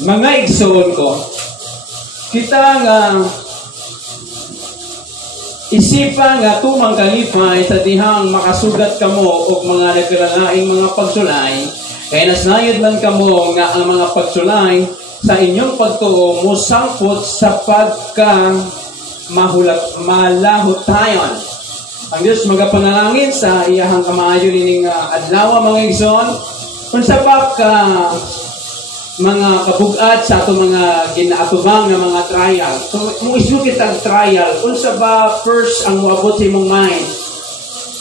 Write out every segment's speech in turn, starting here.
Mga igsoon ko, kita nga isipa nga tumang kalipay sa dihang makasugat kamo o mga nagkalangaing mga pagsulay, kaya nasayod man kamo nga ang mga pagsulay sa inyong pagtuo musangpot sa pagka malahutayon. Ang Diyos magapanalangin sa iyahang kamaayo nining adlaw mga igsoon, kung sa pagka mga kabugat sa ato mga ginaatubang na mga trial. So, kung isukit ang trial, unsa ba first ang muabot sa imong mind?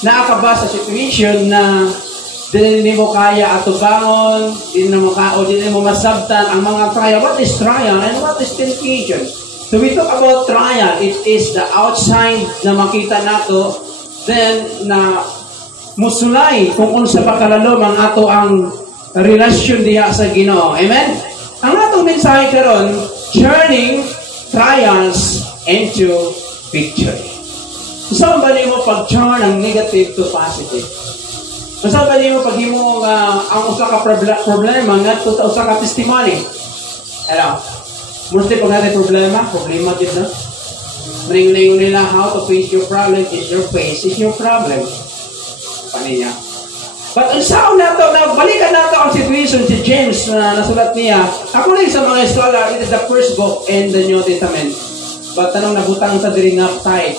Naa ka ba sa situation na hindi mo kaya atubangon, hindi mo masabtan ang mga trial? What is trial and what is temptation? So we talk about trial. It is the outside na makita nato, then na musulay kung unsa pa kalalo ang ato ang relasyon diha sa Ginoo. Amen? Ang atong mensahe karon, turning trials into victory. Saan ba nimo pag-turn ang negative to positive? Saan ba nimo paghimo ang usa ka problema ngadto sa usa ka testimony? Hello. Mostly pag natin problema din na. Maningon nila how to face your problem is your problem. Paniya. But unsaon nato na balikan nato ang situation si James na nasulat niya. Ako rin sa mga scholar, it is the first book in the New Testament. But tanong nabutang sa diri nga type.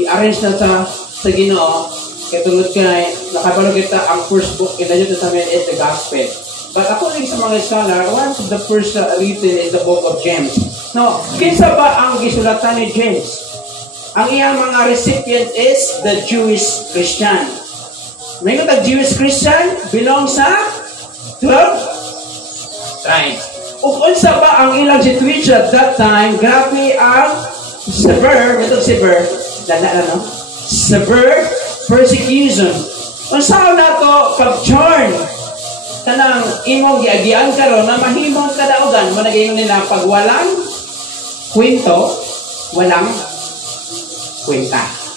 I-arrange na sa Ginoo kay tungod kay nakabalo kita ang first book in the New Testament is the Gospel. But ako rin sa mga scholar, one of the first written is the book of James. No, kinsa ba ang gisulatan ni James? Ang iyang mga recipient is the Jewish Christian. May nga Jewish Christian belong sa 12 tribes. Ug unsa ba ang ilang situation at that time? Grabe ang severe persecution. Unsa nato pag-turn kanang imong giagian karon na mahimong kadaugan mo nagayon nila pag walang kwento, walang kwenta.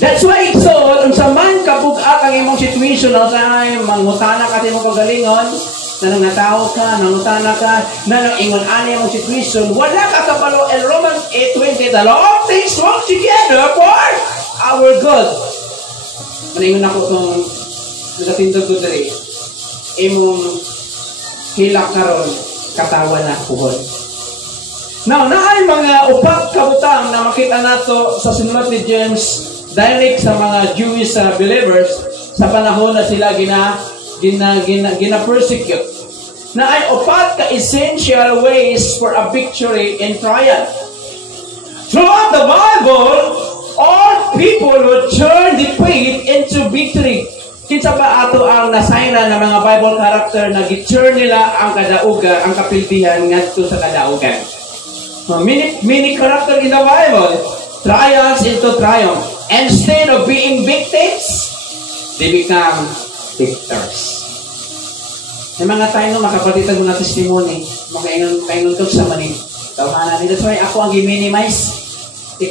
That's why so unsa man kabugat ang imong situation sa mangutana ka imong kagalingon, nanang natawo ka, nangutana ka, nanang ingon ani imong situation, wala ka kabalo in Romans 8:20, the all things work together for our good. Maningon ako tong nagatindog ko diri. Imong hilak karon katawa na puhon. Now, naay mga upat kabutang na makita nato sa sinulat ni James direct sa mga Jewish believers sa panahon na sila gina-persecute. Naay upat ka essential ways for a victory in trial. Throughout the Bible, all people would turn defeat into victory. Kinsa ba ato ang nasayna ng mga Bible character na gi-turn nila ang kadaugan, ang kapildihan ngadto sa kadaugan? Many character in the Bible, trials into triumph. Instead of being victims, they become victors. May mga tayo no, makapalitan mga testimony, makaingon to sa manin. Tawhanan nila. That's why ako ang i-minimize.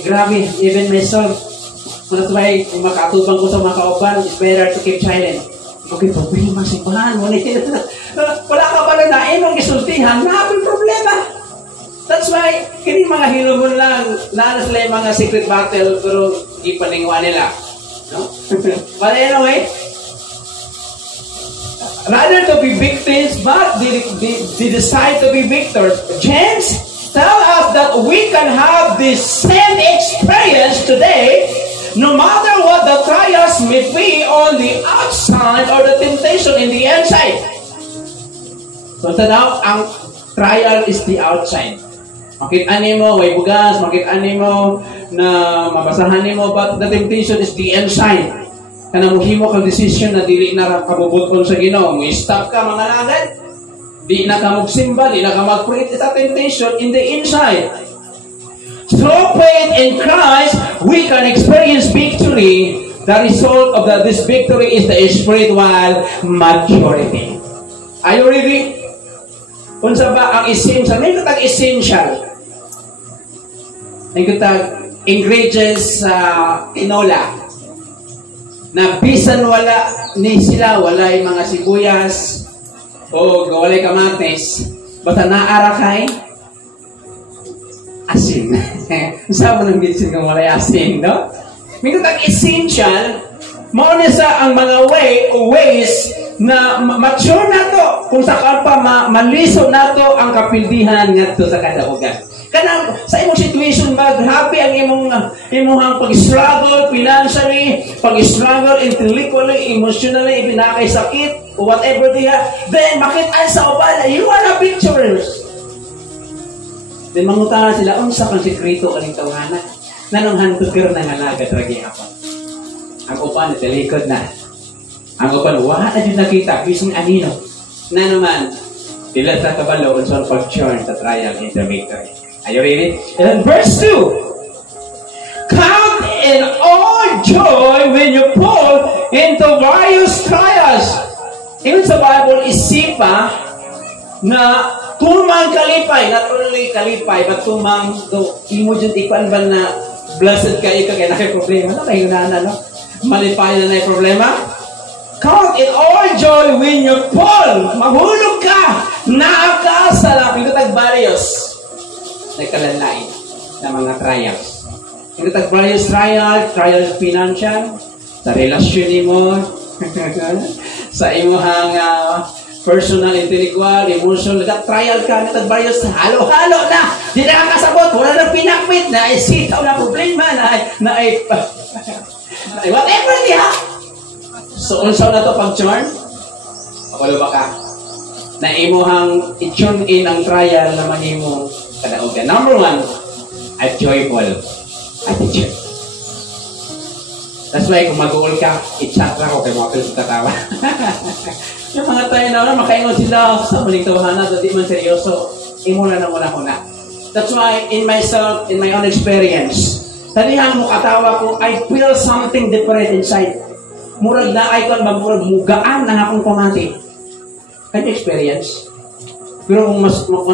Grabe, even myself. That's why, kung makaatubang ko sa mga kauban, it's better to keep silent. Okay, problema, simbahan mo. Wala ka pala na inong isultihan, namin problema. That's why, kini mga hilumon lang, na sila yung mga secret battle, pero di paningwa nila. No? But anyway, rather to be victims, but they decide to be victors. James tell us that we can have this same experience today, no matter what the trials may be on the outside or the temptation in the inside. So now, ang trial is the outside. Makita nimo way bugas, makita nimo na mabasahan nimo, but the temptation is the inside. Kana mohimo kang decision na dili na kabubuton sa Ginoo. Mo stop ka mga langit. Di na ka magsimba, di na ka mag-pray. It's a temptation in the inside. Through faith in Christ, we can experience victory. The result of this victory is the spiritual maturity. Are you ready? Unsa ba ang essential? May katag essential. May katag ingredients sa tinola. Na bisan wala ni sila, walay mga sibuyas o walay kamatis, Basta naara kay asin. Saan mo nang bitsin kung wala asin, no? Minsan ang essential, mauna sa ang mga ways na mature na to, kung saan pa maliso na to ang kapildihan nga to sa kadaugan. Kanang sa imong situation ba, grabe ang imong pag-struggle financially, pag-struggle intellectually, emotionally, ibinakay sakit, or whatever diha, then makita sa uban, you are a victorious. Then mangutangan sila, unsa kang sekreto kaning tawhana? Nanong handukir na ngalagad ragi ako. Ang upan, delikod na. Ang upan, wala na din nakita, bising anino. Na naman, dila sa kabalo, unsang pag-turn sa trial into victory. Are you ready? And verse 2. Count in all joy when you fall into various trials. Even sa Bible, isipa na tumang kalipay, not only kalipay, but tumang imo dyan ikuan ba na blessed ka ikaw kaya na problema. Ano kayo na, no? Malipay na na problema. Count in all joy when you fall. Mahulog ka. Naakasala. Pinutag various. Nagkalanlain na mga trials. Pinutag various trials financial, sa relasyon mo, sa imuhang personal, intellectual, emotional, trial ka, pinutag various, halo-halo na. Di na kakasabot. Wala na pinakpit. Na ay sitaw na problema. Na ay whatever niya. So, unsaw na to pag-turn? Ako ba ka? Na imuhang i-tune in ang trial na mahimong kadaugan. Number 1, a joyful attitude. That's why kung mag-uul ka, i-chat lang ako kay mga pilis katawa. Yung mga tayo na makaingon sila sa maling tawahan na, di man seryoso, imula na muna. That's why in myself, in my own experience, talihan mo katawa ko, I feel something different inside. Murag na ay kon magmurag mugaan na akong pamati. Can you experience? Pero kung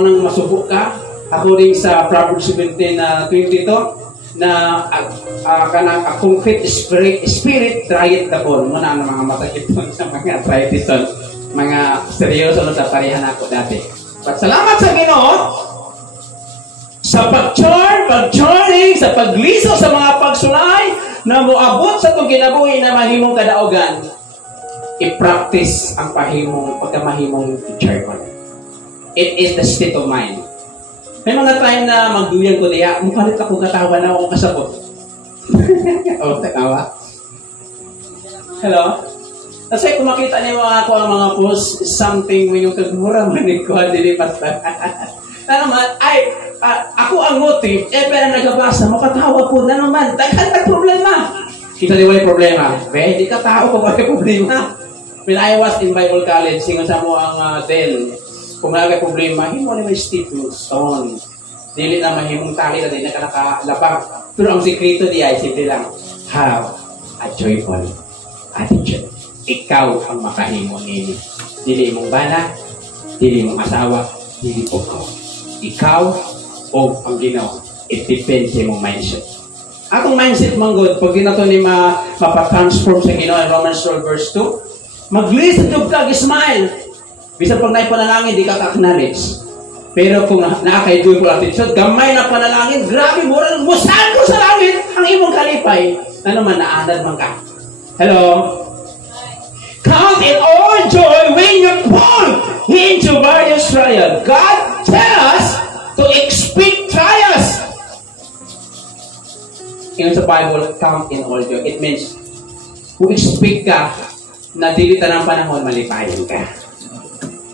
nang masubok ka, according sa Proverbs 17:22, na kanang a concrete spirit tried the bone. Muna ang mga matakit sa mga arthritis, mga seryoso sa parehan ako dati. But salamat sa Ginoo sa pag-turning, sa pagliso sa mga pagsulay na moabot sa itong kinabuhi na mahimong kadaugan. I-practice ang pagkamahimong joyful. It is the state of mind. May mga time na magduyan ko diya, mupalit ako katawa na akong kasabot. O, tatawa. Hello? Kasi kung makita niyo ako ang mga post, something mo yung kagmura, manig ko, dilipat pa. Naman, ako ang motive, pero nagabasa, makatawa po na naman, daghan na problema. Kita di wala problema. Di ka tao kung wala problema. When I was in Bible College, singon sa mo ang Del, kung wala problema, hindi mo na may stone. Dili na mahimong tali na di na ka nakalabang. Pero ang sekreto di ay simple lang, have a joyful attitude. Ikaw ang makahimo nini. Dili mong bana, dili mong asawa, dili po ko. Ikaw o ang Ginoo. It depends sa mong mindset. Akong mindset mong good, pag ginato ni mapatransform sa Ginoo in Romans 12 verse 2, mag-listen to God, smile. Bisa pag naipanalangin, di ka ka-acknowledge. Pero kung nakakay-joyful attitude, gamay na panalangin, grabe, musan ko sa langit ang imong kalipay. Ano man, naanad man ka. Hello? Count it all joy when you fall into various trials. God tells us to expect trials. In the Bible, count in all joy. It means, kung expect ka na dili tanang panahon, malipayan ka.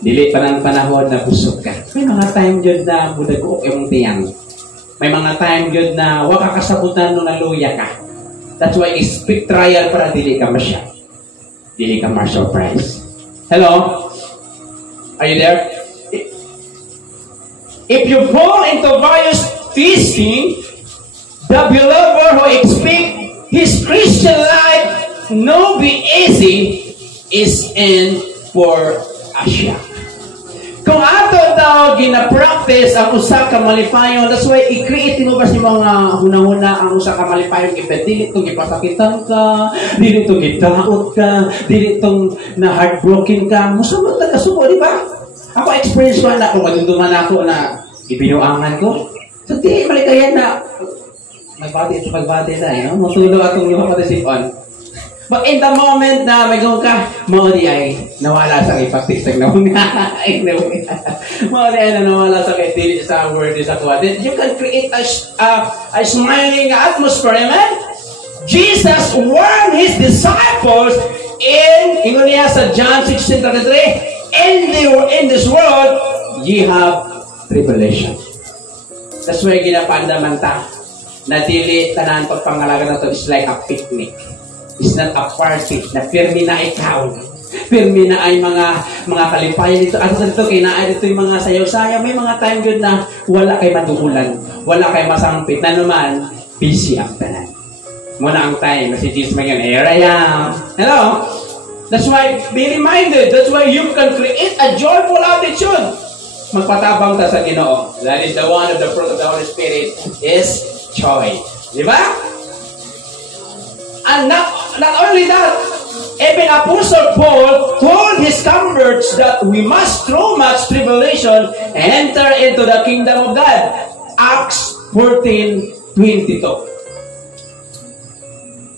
Dili pa ng panahon na busog ka. May mga time yun na budag-uok yung tiyang. May mga time yun na waka kasabutan nung naluya ka. That's why expect trial para dili ka masya. Dili ka ma-surprise. Hello? Are you there? If you fall into various feasting, the believer who expect his Christian life no be easy is in for Asia. Kung ato daw gina-practice ang usa ka malipayon, that's why i-create mo ba si mga hunahuna ang usa ka malipayon, dili itong ipasakitan ka, dili itong itaot ka, dili itong na heartbroken ka, musamot na kasuko, di ba? Ako experience ko na kung madunduman ako na ibinuangan ko. So, di, malikayan na magbati na, you know? Matulog atong luha patisipon. But in the moment na may gawin ka, maudi ay nawala sa ipagtisag na mga. Maudi ay nawala sa kay sa word sa kuha. You can create a smiling atmosphere, amen? Jesus warned His disciples ingon niya sa John 16:33, in this world, ye have tribulation. That's why ginapandaman ta na dili tanan pagpangalaga na to is like a picnic. It's not a party na pirmi na ikaw. Pirmi na ay mga kalipayan dito. At dito, kinaay dito yung mga sayaw-sayaw. May mga time good na wala kay madukulan. Wala kay masampit. Na naman, busy ang tanan. Muna ang time na si Jesus Magan, here I am. Hello? That's why, be reminded. That's why you can create a joyful attitude. Magpatabang ta sa Ginoo. That is the one of the fruit of the Holy Spirit is joy. Di ba? And not only that, even Apostle Paul told his converts that we must, through much tribulation, enter into the kingdom of God. Acts 14:22.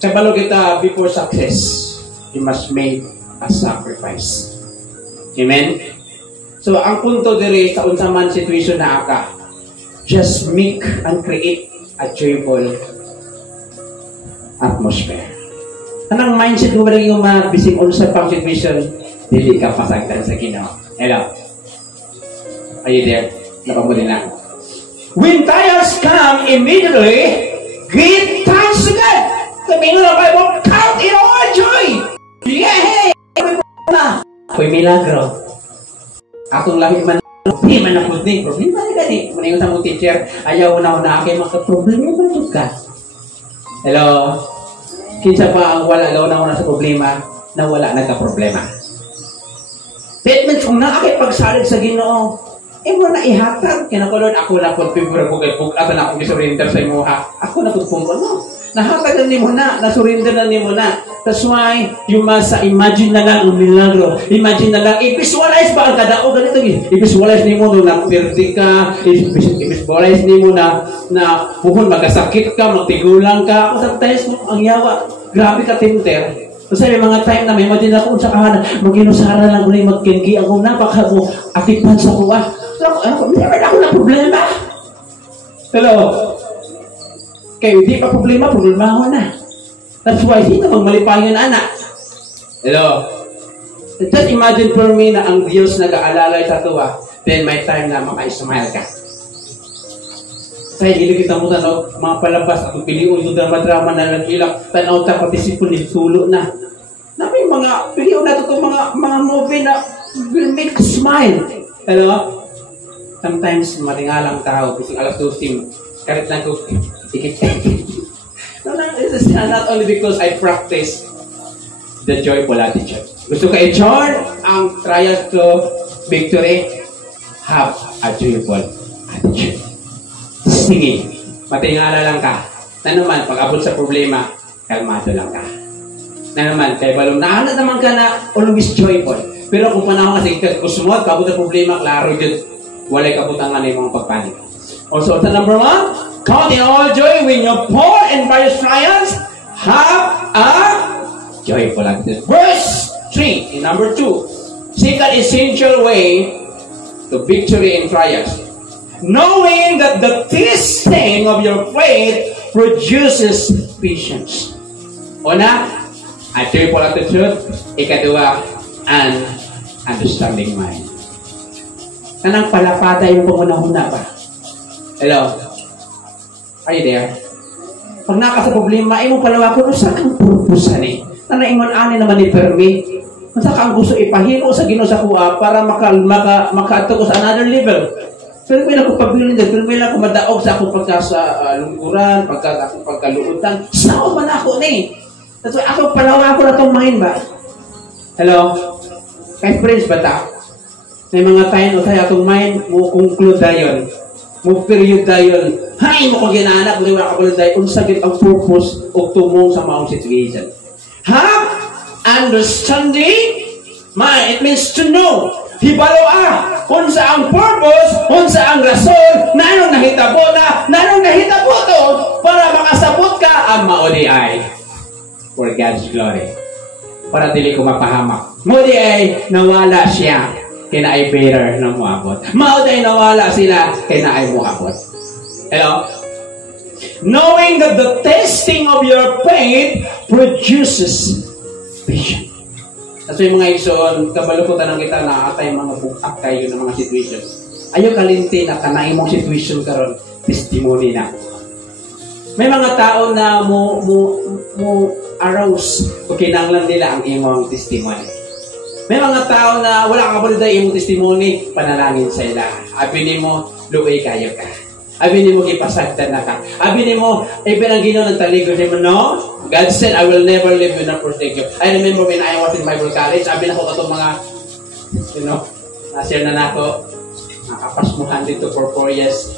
Kabalo kita, before success, you must make a sacrifice. Amen? So, ang punto dire sa unsaman situation na aka, just make and create a joyful atmosphere. Anong mindset mo ba yung mabising unsa pang situation, dili ka pasagdan sa Ginoo. Hello? Are you there? Nakamuli na. When trials come immediately, give thanks to God. Sabihin nga na Bible, count it all joy. Yay! Ako'y milagro. Akong lahi man di man ako din. Problema na gani. Muna yung sa mong teacher, ayaw na kayo makaproblema ba ka? Hello? Kinsa pa ang wala na sa problema na wala nagka-problema. That means kung naakit pagsalig sa Ginoo, mo na ihatag. Kaya ko, Lord, ako na po, pibura po, ato na akong isurrender sa imo, ako na po pumula. No. Nahatag na mo na, nasurrender na mo na. That's why, you must imagine na lang ang milagro. Imagine na lang, i-visualize ba ang kadao? Ganito, i-visualize ni mo na pirti ka, i-visualize ni mo na puhon, magkasakit ka, magtigulang ka. Ako sometimes, ang yawa, grabe ka tinter. Kasi may mga time na may madin ako sa kahana, mag-inusara lang ko na yung mag-kengi ako, napaka mo, atipan sa kuha. Meron ako na problema. Hello? Kayo, hindi pa problema ako na. That's why, hindi ka magmalipayan, anak. Hello? Just imagine for me na ang Diyos nag-aalalay sa tuwa, then may time na maka-smile ka. Kaya hindi kita mo tanong, mga palabas, at piliun yung drama-drama na nag-ilang, tanaw ta, participant nilitulo na. Na may mga, piliun na ito, mga movie na will make you smile. Hello? Sometimes, matingalang tao, kasi alas 2, karit lang ko, No, this is not only because I practice the joyful attitude. Gusto ka i-turn ang trial to victory, have a joyful attitude. Sige, matingala lang ka. Na naman, pag abot sa problema, kalmado lang ka. Na naman, kay balong nahanap naman ka na always joyful. Pero kung panahon kasi kusunod, kabot sa problema, klaro yun, walay kabutangan na yung mga pagpanik. Also, the number 1, count in all joy when you fall in various trials, have a joyful attitude. Verse 3, in number 2, seek an essential way to victory in trials, knowing that the testing of your faith produces patience. Una, a joyful attitude. Ikadua, an understanding mind. Kanang palapata yung pumuna-huna ba? Hello? Are you there? Pag naka sa problema, mo palawa ko, saan ang purpose ni? Nanaingon ani naman ni Permi. Saan ang gusto ipahino sa Ginoo sa kuha para maka-ato ko sa another level. Pero may lang ko pabilin din. Pero may lang ko madaog sa akong pagka sa lungkuran, akong pagkaluutan. Saan man ako ni? That's why ako palawa ko na itong mind ba? Hello? Kay friends ba ta? May mga time o tayo itong mind, mo conclude dayon. Mo period dayon. Hay mo kung ginaanak, mo wala ka pala dayon. Unsagit ang purpose o tumong sa maong situation. Have understanding mind. It means to know. hibalo unsa ang purpose, unsa ang rason, nanong nahitabo to, para makasabot ka ang mauli ay for God's glory. Para dili ko mapahamak. Mauli ay nawala siya, kina ay better na muabot. Mauli ay nawala sila, kina ay muabot. Hello? Knowing that the testing of your faith produces patience. At yung mga igsoon, kabalukutan ng kita na atay mga bukak kayo ng mga situation. Ayaw kalinti na kanay mong situation karon, testimony na. May mga tao na mo arouse o kinanglan nila ang imong testimony. May mga tao na wala ka pa imong testimony, panalangin sa ila. Abi ni mo, luoy kayo ka. Abi ni mo, ipasagdan na ka. Abi ni mo, ibang Ginoo ng taligo niya mo, no? God said, I will never leave you nor forsake you. I remember when I was in Bible college, sabi na ko itong mga, share na nako, nakapasmuhan dito for 4 years,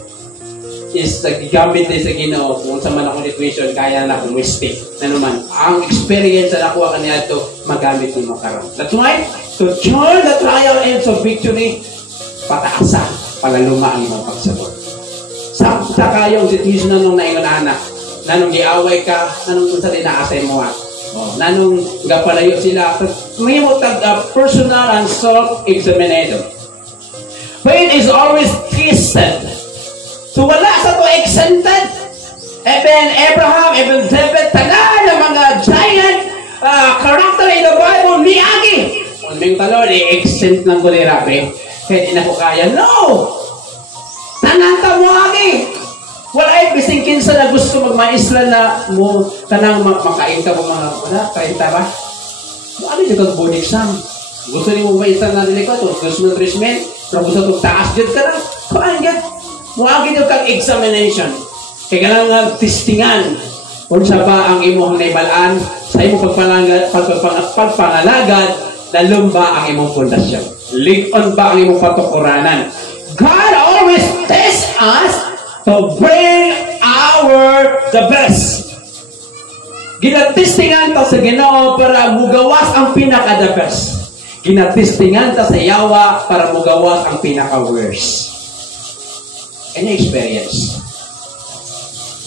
is nagigamit din sa Ginoo, kung sa man akong situation, kaya na akong mistake. Na naman, ang experience na nakuha ka niya ito, magamit mo karon. That's why, to join the trial ends of victory, pataasa, palaluma ang iyong pagsabot. Sa kayong situation na nung naingon nanong giaway ka, nanong kung sa tinaasay mo nanong gapalayo sila, may mo personal and self-examination. Faith is always tested. So wala sa to exempted. Even Abraham, even David, tanan ng mga giant character in the Bible, niagi. Kung may talon, i-exempt lang ko ni Rabi. Kaya di na ko kaya. No! Tananta mo agi. Wala ay bising kinsa na gusto magmaisla na mo tanang makain ka mo mga wala, 30 ba? Ano yung kag-board exam? Gusto niyo mo maisla na dili ko to? Gusto mo treatment? Pero gusto itong taas dyan ka na? Kuhaan dyan? Muagin yung kag-examination. Kaya kailangan testingan kung sa ba ang imong naibalaan sa imong pagpangalagad na lumba ang imong pundasyon. Ligon ba ang imong patukuranan? God always tests us to bring the best. Ginatestingan ta sa Ginoo para mugawas ang pinaka-the best. Ginatestingan ta sa yawa para mugawas ang pinaka-worst. Any experience?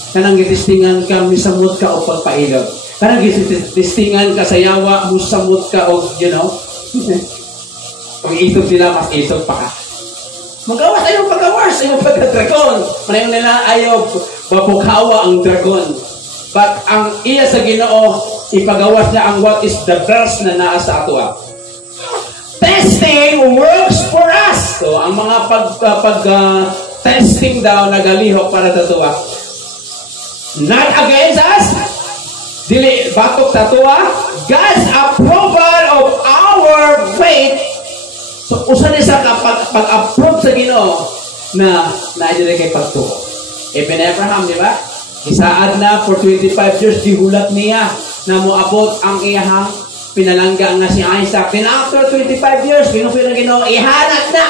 Kanang gitestingan ka, misamot ka o pagpailog. Kanang gitestingan ka sa yawa, musamot ka o, pag isog sila, mas isog pa ka. Magawas ayaw pagka-worse, ayaw pagka-dragon. Manayon nila ayaw mapukhawa ang dragon. But ang iya sa Ginoo, ipagawas niya ang what is the best na naa sa ato. Testing works for us. So, ang mga testing daw nagalihok para sa tuwa. Not against us. Dili batok sa tuwa. God's approval of our faith. So, usa ni sa pag-approve sa Ginoo na naadili kay pagtuo. Even Abraham, di ba? Isaad na for 25 years, gihulat niya na moabot ang iyahang pinalangga nga si Isaac. Then after 25 years, pinupin ng Ginoo, ihanat na.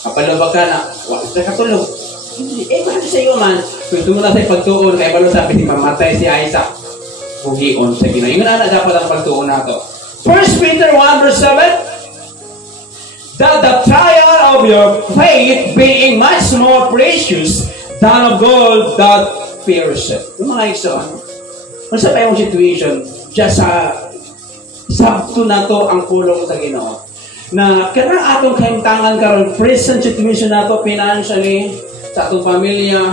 Kapalubag ka na, wala ka katulog. Bakit sa iyo man? Kung muna sa pagtuon, kaya balo sabi si mamatay si Isaac. Hugion sa Ginoo. Yung anak dapat ang pagtuon na ito. 1 Peter 1 verse 7, that the trial of your faith being much more precious than of gold that perisheth. Yung mga iso, kung sa tayong situation, just sabto na to ang pulong sa Ginoo. Na kanang atong kahimtangan karon present situation nato financially, sa atong pamilya,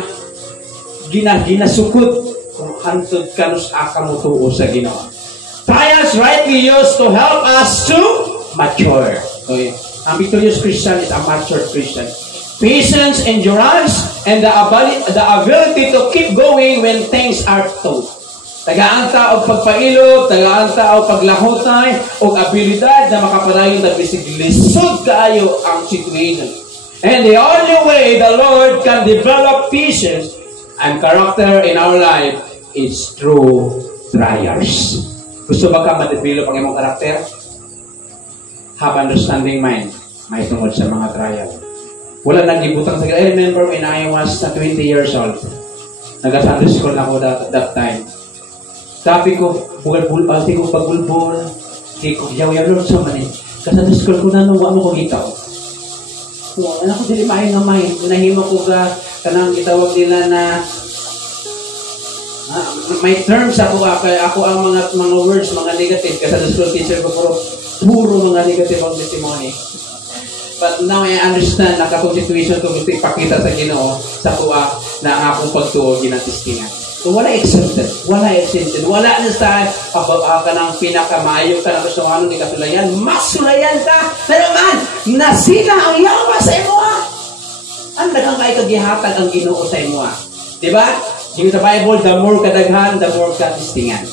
ginasukot kung hantod kanus akamutuo sa Ginoo. Trials rightly used to help us to mature. Okay. Ang victorious Christian is a mature Christian. Patience, endurance, and the ability to keep going when things are tough. Tagaanta o pagpailog, tagaanta o paglahotay, o abilidad na makapadayon na bisig lisod kaayo ang situation. And the only way the Lord can develop patience and character in our life is through trials. Gusto ba ka ma-develop ang imong karakter? Have understanding mind. May tungod sa mga trial. Wala nang gibutang sa I remember when I was 20 years old. Nag-Sunday school na ako that time. Sabi ko, bulbul, pagbulbul, hindi ko yaw-yaw sa manin. Ka-Sunday school ko na nung mo ko ikaw. So, anak ko dili maayo nga mind. Nahimo ko kanang gitawag nila na may terms ako ang mga words, mga negative kasi sa school teacher ko puro mga negative ang testimony. But now I understand na katong situation ko gusto ipakita sa Ginoo sa kuha na ang akong pagtuo ginatistingan. So wala exempted, wala na sa kanang pinakamaayo ka na gusto ano ni katulayan, masulayan ka na naman na sila ang yawa sa imo. Ang daghang kay kagihatag ang Ginoo sa imo. Diba? Yung sa Bible, the more kadaghan, the more katistingan.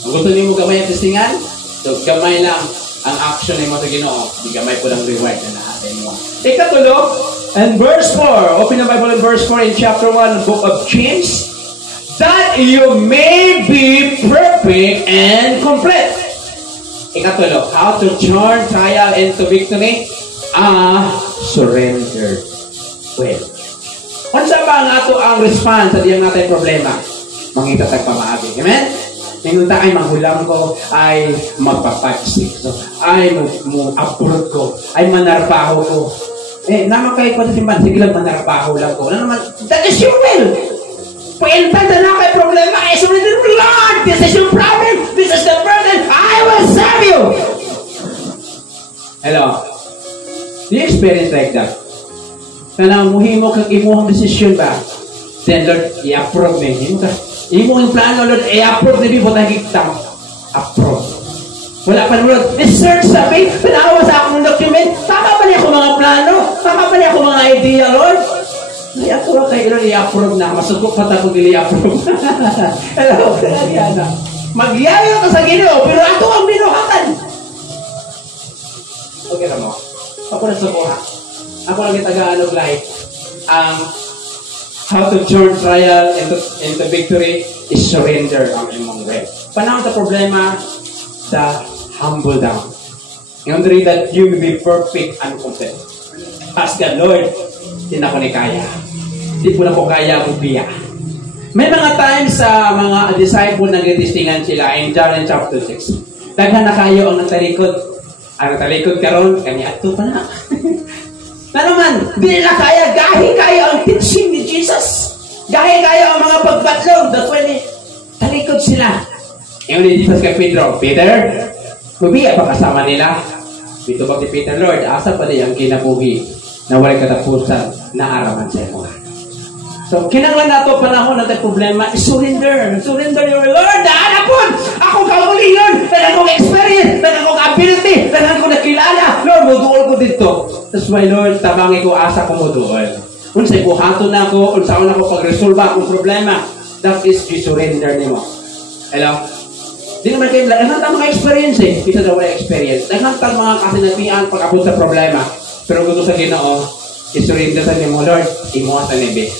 Kung gusto niyo mo gamay ang tistingan, so gamay lang ang action mo sa Ginoo. Di gamay po lang reward na natin mo. Ikatulog, and verse 4. Open the Bible in verse 4 in chapter 1, book of James. That you may be perfect and complete. Ikatulog, how to turn trial into victory? Surrender. Well, unsa ba ang ato ang response sa diyang natay problema? Mangita tag pamaagi. Amen? Ningunta ay manghulam ko, ay magpapagsik. So, ay mo-upload ko, ay manarbaho ko. Naman kayo ko sa simbahan, sige lang manarbaho lang ko. Ano naman, that is your will. Paintan na kay problema, I surrender, Lord, this is your problem, this is the burden, I will serve you. Hello? Do you experience like that? Na muhimo kang imuhang desisyon ba? Then Lord, i-approve me. Imuhang plano, Lord, i-approve ni Bibo na kita. Approve. Wala pa Lord, research sa faith, pinawa sa akong document. Tama ba niya ako mga plano? Tama ba niya ako mga idea, Lord? I-approve kayo, Lord, i-approve na. Masugok pa tapos i-approve. Hello, Diana. Magyayo ka sa Ginoo, pero ato ang binuhatan. Okay na mo. Ako na sa buha. Ako lang itagaan of life. How to turn trial into victory is surrender ang imong way. Panahon sa problema, the humble down. In order that you will be perfect and complete. Ask God, Lord, hindi na ko ni kaya. Hindi po na ko kaya bubiya. May mga times sa mga disciple na nagtistingan sila in John chapter 6. Daghan na kayo ang natalikod. Ang natalikod karon kanya ato pa na. Na naman, di na kaya, gahi kayo ang teaching ni Jesus. Gahi kayo ang mga pagbatlong. That's why talikod sila. Yung ni Jesus kay Pedro, Peter, mabiya pa kasama nila. Dito ba si Peter, Lord, asa pa din ang kinabuhi na walang katapusan na araman sa imo. So, kinanglan nato panahon na tayo problema, surrender. Surrender your Lord. Dahanapon! Akong kaulingon! Dahan akong experience! Dahan akong ability! Dahan akong nakilala! Lord, muduol ko dito. That's why, Lord, tabangi ko asa ko muduol. Unsay buhaton na ako, unsaon ako pag-resolve akong problema. That is the surrender nimo. Hello? Di naman kayo, dahan tang mga experience eh. Kita daw wala experience. Dahan tang mga kasinapian pag-abot sa problema. Pero kung sa Ginoo, i-surrender sa nimo, Lord, imuha sa nebe.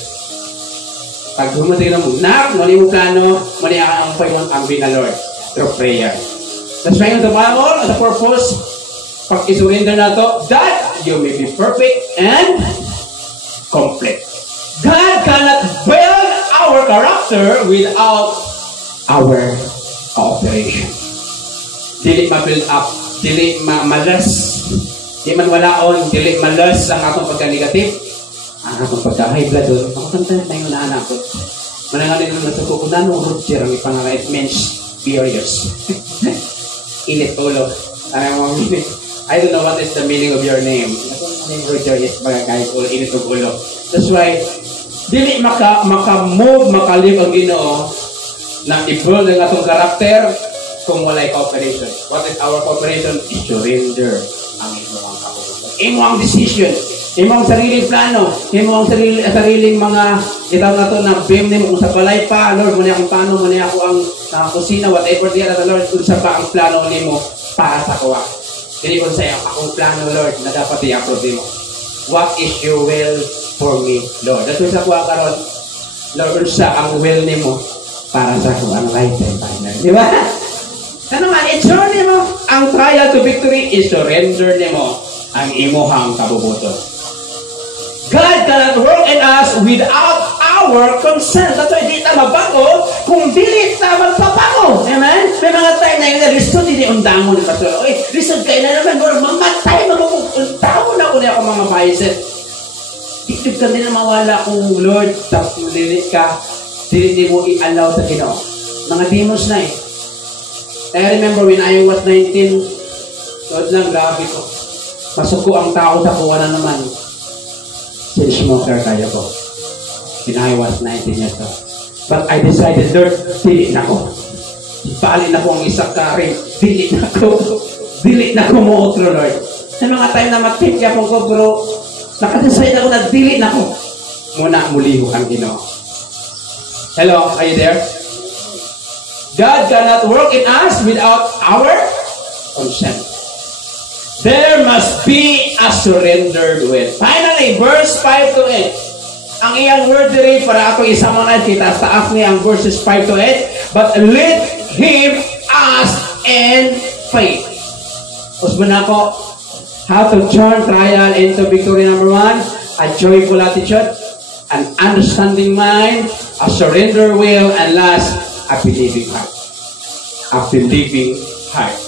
Pag humatay na mo, mali mo plano, mali ang pag-ambing na Lord through prayer. That's why in the Bible, the purpose, pag isurrender na to, that you may be perfect and complete. God cannot build our character without our cooperation. Dili ma-build up, dili ma-less, di man walaon, dili ma-less ang atong pagka-negative. Ang akong pagka-high blood doon, ako sometimes na yung naanak ko. Manangalin naman sa ko, kung nanong Roger ang ipangala, it means furious. Init ulo. I don't know what is the meaning of your name. Ang name Roger is bagay ulo, init ulo. That's why, dili maka-move, maka-live ang Ginoo na i-build ang atong karakter kung walay cooperation. What is our cooperation? I-surrender ang imong kapulitan. Imong decision. Imo ang sariling plano, imo ang sariling mga itaw na to na bim nimo kung sa balay pa, Lord, muna akong plano, muna ako ang kusina, whatever diya na Lord, kung sa pa ang plano nimo para sa kuha. Dili ko sa'yo, akong plano, Lord, na dapat i-approve mo. What is your will for me, Lord? That's why sa kuha karon, Lord, sa ang will nimo para sa kuha ang lifetime partner. Di ba? Ano man, i-turn nimo ang trial to victory, i-surrender nimo ang imuhang kabubuto. God cannot work in us without our concern. That's why di ta mabago kung dili ta magpabago. Amen? May mga time na yun, lisod din yung damo ni Pastor. Oy, lisod kayo na naman, mamatay, magpapagtawo na ko niya ako mga mindset. Itip ka din na mawala kung Lord, tapos lilit ka, dili mo i-allow sa Ginoo. Mga demons na eh. I remember when I was 19, Lord lang, grabe ko. Pasok ko ang tao sa kuha na naman. Sin smoker kaya ko. When I was 19 years old. But I decided, Lord, dili na ko. Ipaalin na ko ang isang karing. Dili na ko. Dili na ko mo otro, Lord. May mga time na matipya po ko, bro. Nakadecide ako na dili na ko. Muna muliho ang Ginoo. Hello, are you there? God cannot work in us without our consent. There must be a surrendered will. Finally, verse 5 to 8. Ang iyang word diri para ako isamangan kita sa taas niya ang verses 5 to 8. But let him ask in faith. Usman ako, how to turn trial into victory. Number 1, a joyful attitude, an understanding mind, a surrender will, and last, a believing heart. A believing heart.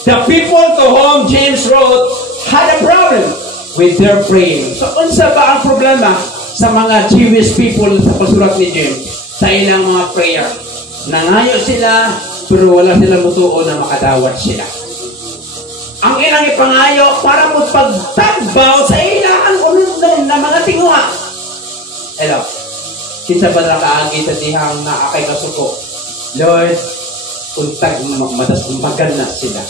The people to whom James wrote had a problem with their praying. So, unsa ba ang problema sa mga Jewish people sa pasulat ni James sa ilang mga prayer? Nangayo sila, pero wala silang mutuo na makadawat sila. Ang ilang ipangayo para mo pagtagbaw sa ilang unod na mga tinguha. Hello. Kinsa ba na kaagi sa dihang na akay kasuko? Lord, untag magana sila.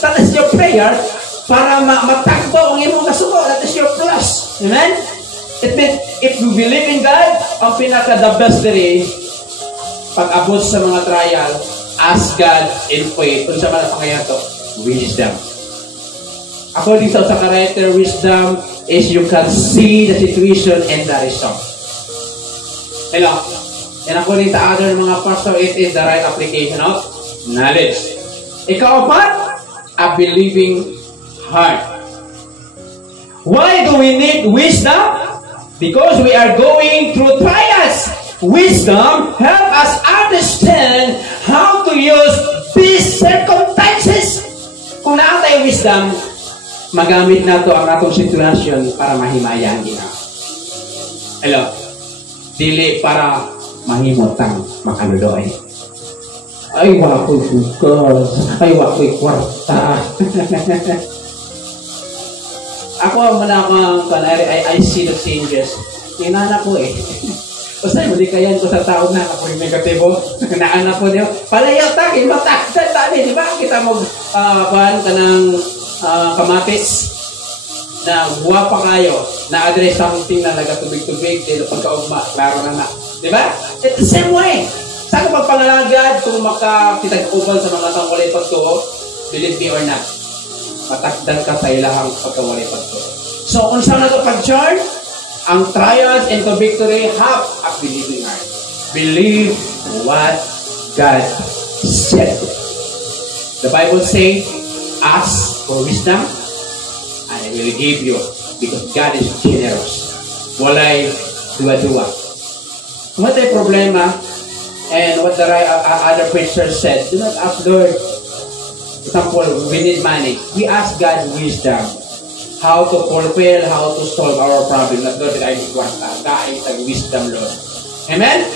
That is your prayer para matagbaw ang imong kasuko. That is your plus. Amen? It means, if you believe in God, ang pinaka-the best diri, pag-abot sa mga trial, ask God in faith. Kung sa mga pangayan to, wisdom. According sa character, wisdom is you can see the situation and the result. Hello? And according to other mga pastor, it is the right application of knowledge. Ikaw pa, a believing heart. Why do we need wisdom? Because we are going through trials. Wisdom help us understand how to use these circumstances. Kung naatay wisdom, magamit na to ang atong sitwasyon para mahimayan kita. Hello? Dili para mahimotang makaluloy. Ay, wako'y bukas. Ay, wako'y kwarta. Ako, muna akong I see the changes. Inana ko eh. Basta, muli kayan ko sa taon na ako yung negatibo. Naanak ko niyo. Palayaw takin, mataksan tani. Di ba? Kita mo, ka ng kamatis na guwapa kayo, na-address something na nagatubig-tubig, dito pagkaugma, klaro na. Di ba? It's the same way. Saan ka pagpangalagad kung makakitag-uban sa mga tangwalay pagtuo, believe me or not, matakdan ka sa ilahang pagkawalay pagtuo. So, kung saan na ito pag-charge, ang trials into victory have a believing heart. Believe what God said. The Bible says, ask for wisdom, and I will give you, because God is generous. Walay dua-dua. What the problema, and what the other preachers said, do not ask Lord. For example, we need money. We ask God wisdom. How to fulfill, how to solve our problem. Not Lord, I need wisdom, Lord. Amen?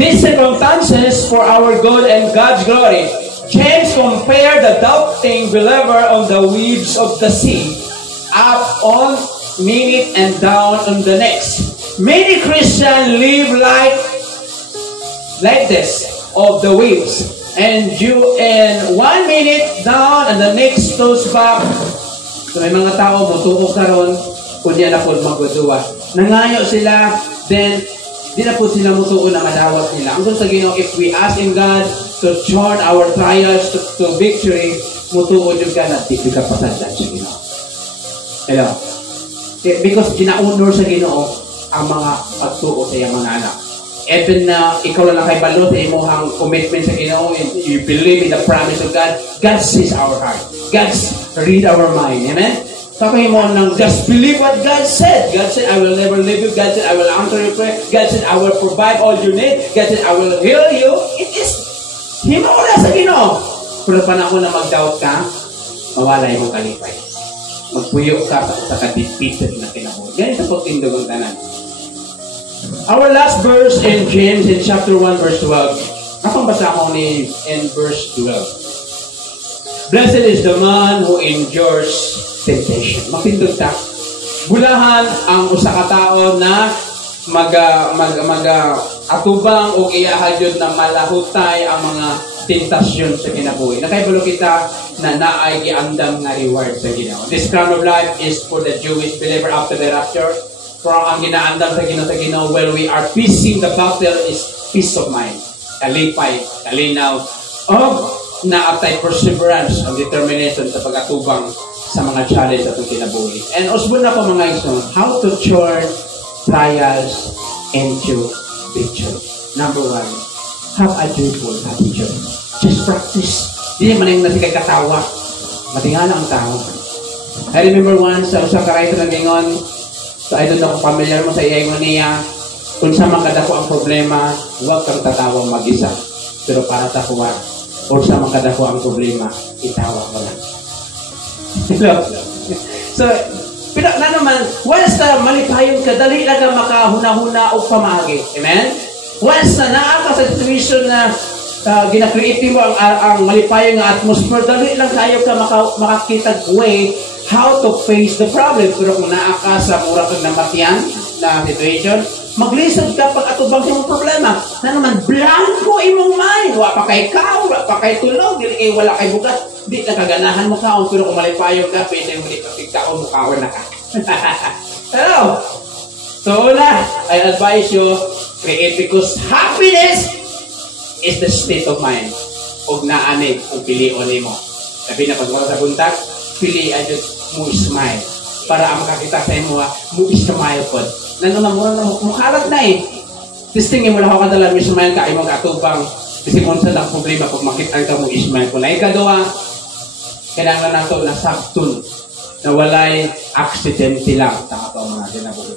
These circumstances for our good and God's glory. James compared the doubting believer on the waves of the sea, up on minute and down on the next. Many Christians live like this, of the waves, and you in 1 minute down and the next goes back. So may mga tao mutuko karon, kunya na po magduwa. Nangayo sila, then di na po sila mutuko na madawat nila. Ang gusto sa Ginoo, if we ask in God to turn our trials to victory, mutuo yung ka na di ka pasandan sa Ginoo. Hello? Because ginaunor sa Ginoo ang mga pagtuo sa iyang mga anak. Even na ikaw lang kay balo sa imong commitment sa Ginoo, you believe in the promise of God, God sees our heart. God read our mind. Amen? Sabi mo nang just believe what God said. God said, I will never leave you. God said, I will answer your prayer. God said, I will provide all you need. God said, I will heal you. It is himula sa Ginoo. Pero panahon na mag-doubt ka, mawalay mo kalipay. Magpuyo ka sa ka-defeated na kinabuhi. Ganito po tindog ang tanan. Our last verse in James in chapter 1 verse 12. Akong basa ko ni in verse 12. Blessed is the man who endures temptation. Mapindot ta. Bulahan ang usa ka tao na atubang o iyahadyod na malahutay ang mga tentasyon sa kinabuhi. Nakaibalo kita na naay giandam nga reward sa Ginoo. This crown of life is for the Jewish believer after the rapture. From ang ginaandam sa Ginoo while we are facing the battle is peace of mind. Kalipay, kalinaw, naatay perseverance and determination sa pag-atubang sa mga challenge at kinabuhi. And usbon na po mga ison, how to turn trials into victory. Number 1, have a joyful attitude. Just practice. Di man yung nasigay katawa. Matingala ang tao. I remember once, sa usang karayto ng gingon, so I don't know kung familiar mo sa iyayin niya, kung sa makadako ang problema, huwag kang tatawa mag-isa. Pero para takuha, o sa makadako ang problema, itawa mo lang. So, pero na naman, once na malipayong ka, dali lang ka makahuna-huna o pamagi. Amen? Once na naaka sa situation na gina-create mo ang malipayong atmosphere, dali lang tayo ka makakita way how to face the problem. Pero kung naaka sa mura kang namatian na situation, maglisod ka pag atubang sa mong problema. Na naman, blanco imong mind. Wa pa kay kao, wa pa kay tulog, dili wala kay bugat. Di nakaganahan mo kaon, pero kung malipayong ka, pwede mo di kapigkaon mo kaon na ka. Hello? So una, I advise you, create because happiness is the state of mind. Huwag naanib kung pilion mo. Sabi na pagmula sa buntag, pili adyo mo smile. Para ang makakita sa mo, mo smile po. Mukhalat na eh. Testingin mo lang ako kadala mo smile ka, ay mong katubang. Kasi kung saan ang problema, pag makita ka mo smile ko. Na ikagawa, kailangan nato na saktun na walay accidente lang tama pa mga dinabuhi.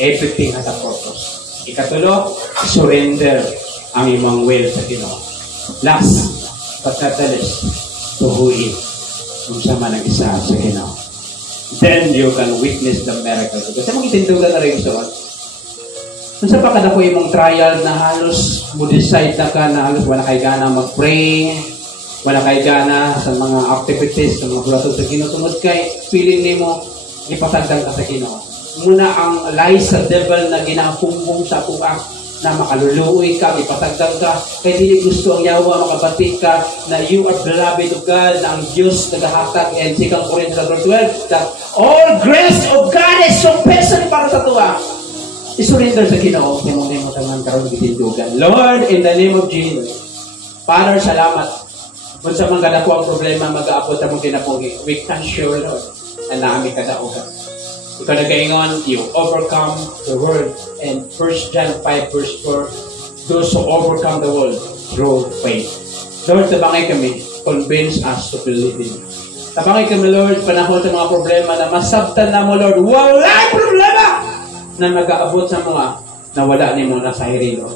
Everything has a purpose. Ikatulo, surrender ang imong will sa Ginoo. Last but not the least, tuhuin kung siya man ang isa sa Ginoo. Then you can witness the miracle. Kasi mong itindugan na rin ito. Kung sa pakadako imong trial na halos mo decide na ka na halos wala kay gana mag-pray, wala kay gana sa mga activities, sa mga bulatod sa Ginoo, tungod kay feeling nimo ipatagdan ka sa Ginoo. Muna ang lies sa devil na ginakumbong sa kuha na makaluluoy ka, ipatagdan ka, kay dili gusto ang yawa, makabati ka na you are beloved of God, na ang Diyos nagahatag, and 2 Corinthians 12, that all grace of God is sufficient para sa tuwa. I-surrender sa Ginoo, kaya mong nemo tangan karon gitindugan. Lord, in the name of Jesus, Father, salamat. Kung sa mga kadako ang problema, mag-aapot sa mong kinapuhi, we can sure, Lord, na naami kadaugan. Ikaw nagaingon, you overcome the world. And 1 John 5 verse 4, those who overcome the world through faith. Lord, tabangay kami, convince us to believe in you. Tabangay kami, Lord, panahon sa mga problema na masabtan na mo, Lord, wala problema na mag-aabot sa mga na wala ni mo na sa hirilo.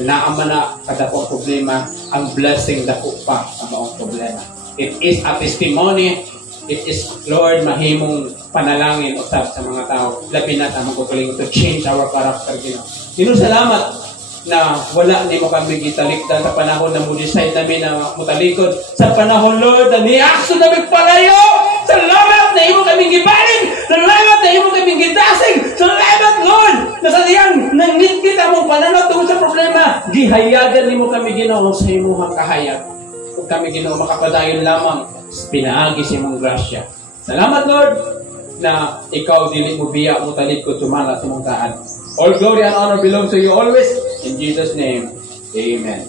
Pinaaman na kadako ang problema, ang blessing dako pa sa mga problema. It is a testimony. It is, Lord, mahimong panalangin usab sa mga tao. Labi na sa magkukuling to change our character. Dino, salamat na wala ni mo kami gitalikdan sa panahon na mo-decide namin na mutalikod. Sa panahon, Lord, na ni-action namin palayo. Salamat na imo kami gibalin. Salamat na imo kami gidasig. Salamat, Lord, na sa diyang nangit kita mong pananaw tungkol sa problema. Gihayagan ni mo kami Ginoo sa imuhang kahayag. Kung kami Ginoo makapadayon lamang, pinaagi sa imong grasya. Salamat, Lord, na ikaw dili mo biya mo talikod tumala sa mong taan. All glory and honor belongs to you always. In Jesus' name, amen.